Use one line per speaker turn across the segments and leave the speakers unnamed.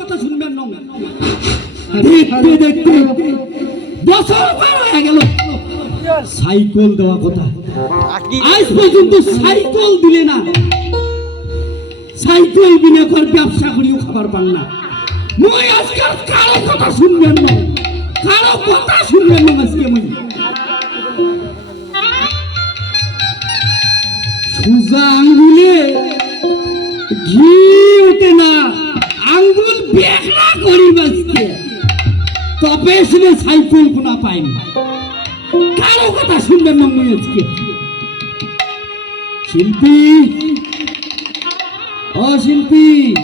কথা শুনবেন দেখতে বছর পার হয়ে গেল। সাইকেল দেওয়া কথা। আজ পর্যন্ত সাইকেল দিলে না। সাইকেল বিনা কর ব্যবসা করিও খাবার পান না। মই আজকাল কারও কথা শুনবেন না। কারও কথা শুনবেন না আজকে মই। সোজা আঙ্গুলে শুনে সাইকেল কোনা পাইনি। কারও কথা শুনবেন না মই আজকে শিল্পী। ও শিল্পী।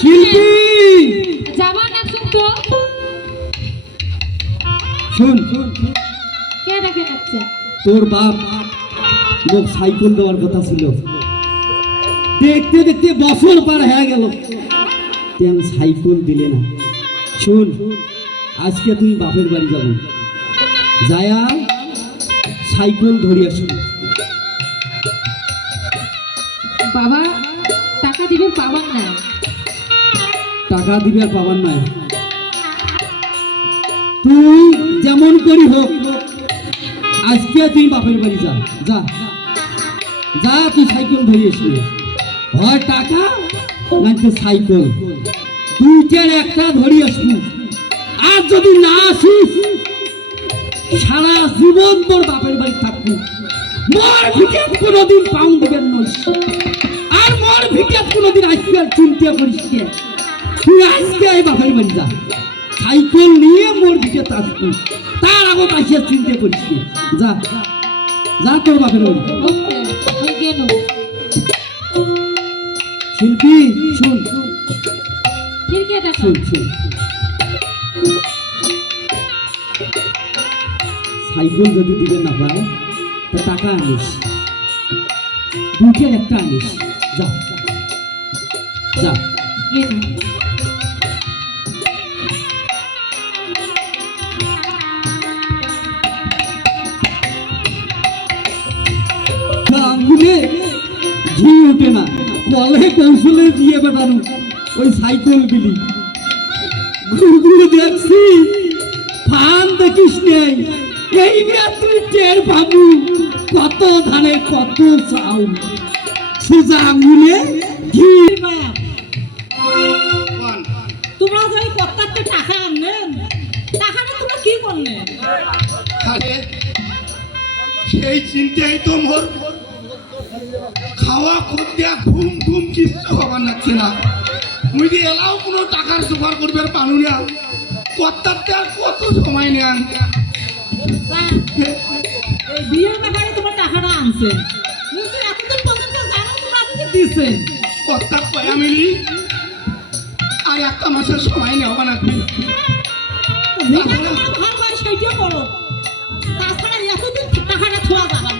শিল্পী। শুন। তোর বাপ। মোক সাইকেল দেওয়ার কথা ছিল। দেখতে দেখতে বছর পার হয়ে গেল। তেমন সাইকেল দিলে না? শুন। আজকে তুই বাপের বাড়ি যাব। যায়া সাইকেল ধরে আসুন
বাবা টাকা দিবেন পাবার না
টাকা দিবে আর পাবার নয় তুই যেমন করি হোক আজকে তুই বাপের বাড়ি যা যা। যা তুই সাইকেল ধরে এসে হয় টাকা নাকি সাইকেল? দুইটার একটা ধরে আসবি? আর যদি না আসিস সারা জীবন তোর বাপের বাড়ি থাকবি। মর ভিকেট কোনোদিন পাউন দিবেন নইস আর মর ভিকেট কোনোদিন আসবি আর চিন্তা করিস তুই আজকে এই বাপের বাড়ি যা। সাইকেল নিয়ে মোর দিকে আসবি। তার আগত আসিয়া চিন্তা করিস যা। যা তোর বাপের বাড়ি। শিল্পী শুন শুন। শুন। সাইকেল যদি দিবেন না পায় তো টাকা আনিস। দুইটার একটা আনিস। যা। যা।
গেল
আঙ্গুলে ঘি না। কলে কৌশলে দিয়ে বেটানো ওই সাইকেল বিলি ঘুরঘুরে দেখছি ফান দেখিস নেই এই নিয়ে তুই টের পাবু কত ধানে কত চাউল? সোজা আঙ্গুলে ঘি
তোমরা যে প্রত্যেকটা টাকা আনলেন টাকাটা তোমরা কি করলেন
আরে সেই চিন্তাই তো মোর। খাওয়া খুদ্যা ঘুম ঘুম কিচ্ছু হবার লাগছে না। মুই যে এলাও কোনো টাকার জোগাড় করবে পানু না। আর কত সময়
এই বিয়ের ব্যাপারে তোমার টাকাটা এতদিন পর্যন্ত জানো তোমরা আমাকে
মিলি। আর একটা মাসের সময় নেওয়া না
তোমার ভালো হয় সেইটা করো। তাছাড়া এতদিন টাকাটা ছোঁয়া যাবে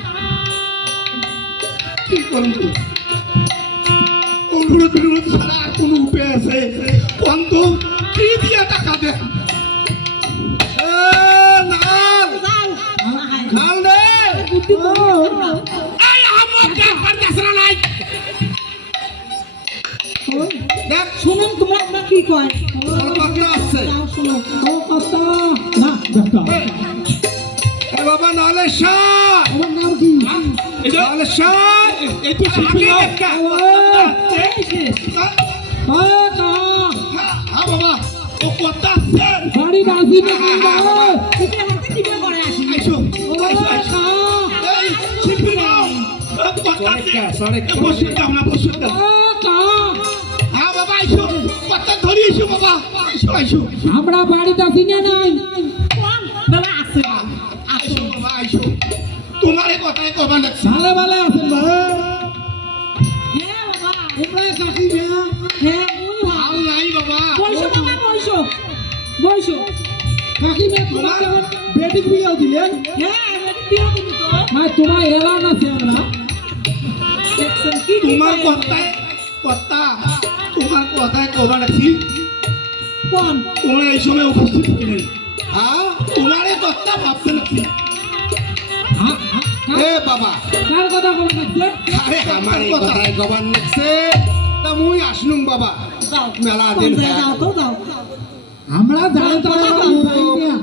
কি করব? অনুরোধ ছাড়া
শুনুন তোমরা তোমরা কি কয়?
কথা
শোনো।
ও না
এ বাবা নালে শাহ
আমার নাম কি?
নালে শাহ এই তো। শিল্পী হ্যাঁ বাবা। ও কথা
গাড়ি বাজি না
শিল্পী নাও কথা কথা ধরি আইসো বাবা আইসো আইসো
আমরা বাড়িতে আছি না নাই
কোন বেলা আছে
আইসো বাবা আইসো তোমারে কথাই কবা লাগছে
ভালো ভালো আছেন ভাই
হ্যাঁ বাবা
তোমরা কাকি বে
হ্যাঁ ওই ভালো
আর নাই বাবা
বইসো বাবা বইসো বইসো
কাকি বে তোমার কেমন বেটি বিয়াও দিলেন
হ্যাঁ আমি বিয়ে দিবি তো
মানে তোমার এলাম আছে আমরা
দেখছেন কি
তোমার
দিবে?
কথায় কথা কবা লাগছি
কোন?
তোমার এই সময় উপস্থিত হইলেন হ্যাঁ? তোমার এই কথা ভাবতে লাগছি।
হ্যাঁ, হ্যাঁ,
এ বাবা।
কার কথা বলতে
আরে আমার এই কথায় গবান লাগছে। তা মুই আসনুম বাবা।
মেলা দিন
যাও তো যাও।
আমরা যাই তো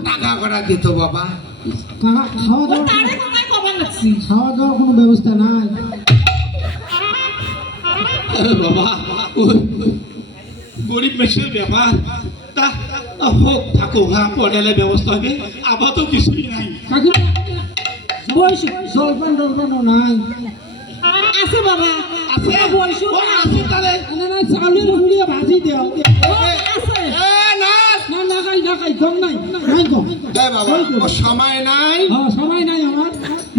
টাকা কটা দিত বাবা?
খাওয়া দাওয়া খাওয়া দাওয়ার কোনো ব্যবস্থা নাই।
বাবা ওই গরিব মেশের ব্যাপার তা হোক থাকুক হ্যাঁ পরে এলে ব্যবস্থা হবে আবার তো কিছুই নাই।
কাকিমা জলপান টলপানও নাই।
আছে বাবা।
আছে?
বয়সও
ও আছে। তাহলে।
না না চাউলের গুঁড়িয়ে ভাজি দেও
আছে
না
না না খাই না খাই কম নাই। নাই কম
এ বাবা ও সময় নাই।
হ্যাঁ সময় নাই আমার।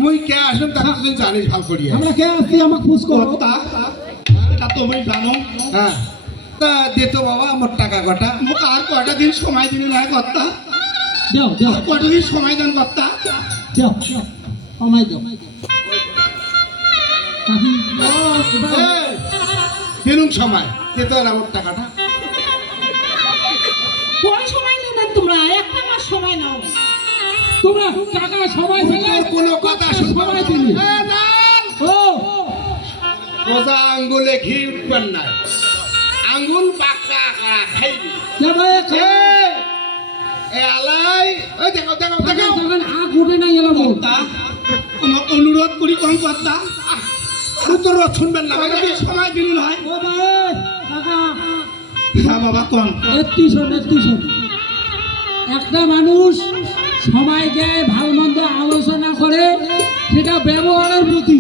মুই কে আসুন তার তুই জানিস ভালো করিয়া।
আমরা কে আসছি আমাকে খুশ করো।
এটা তুমি জানো। হ্যাঁ। তা দিত বাবা আমার টাকা কটা? মোক আর কয়টা দিন সময় দিলে না কর্তা।
দেও দেও
কয়টা দিন সময় দেন কর্তা?
দেও কমাই দেও
দিনুন সময়। দিত আমার টাকাটা?
কোন সময় নেবেন তোমরা? একটা মাস সময় নাও।
তোমরা টাকা সময় দিলে
কোনো কথা শুনব
সময় দিলি। ও।
সোজা আঙ্গুলে ঘি উঠবেন নাই আঙ্গুল পাকা খাইবি
কে ভাই
এ এ আলাই ওই দেখো দেখো দেখো।
উঠে নাই এলাম
কর্তা তোমাকে অনুরোধ করি কোন কর্তা তোর শুনবেন না সময় দিন হ্যাঁ বাবা কোন?
একত্রিশ একত্রিশ একটা মানুষ সময় দেয় ভালো মন্দ আলোচনা করে সেটা ব্যবহারের প্রতি।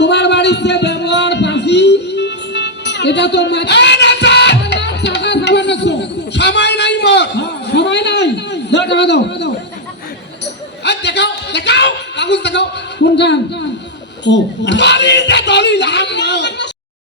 তোমার বাড়িতে ব্যবহার পাশি এটা তো।
সময় নাই মোর।
হ্যাঁ, সময় নাই। দাও টাকা দাও।
দেখাও দেখাও কাগজ দেখাও।
কোনখান? ও।
দলিল দে দলিল। আম্মু!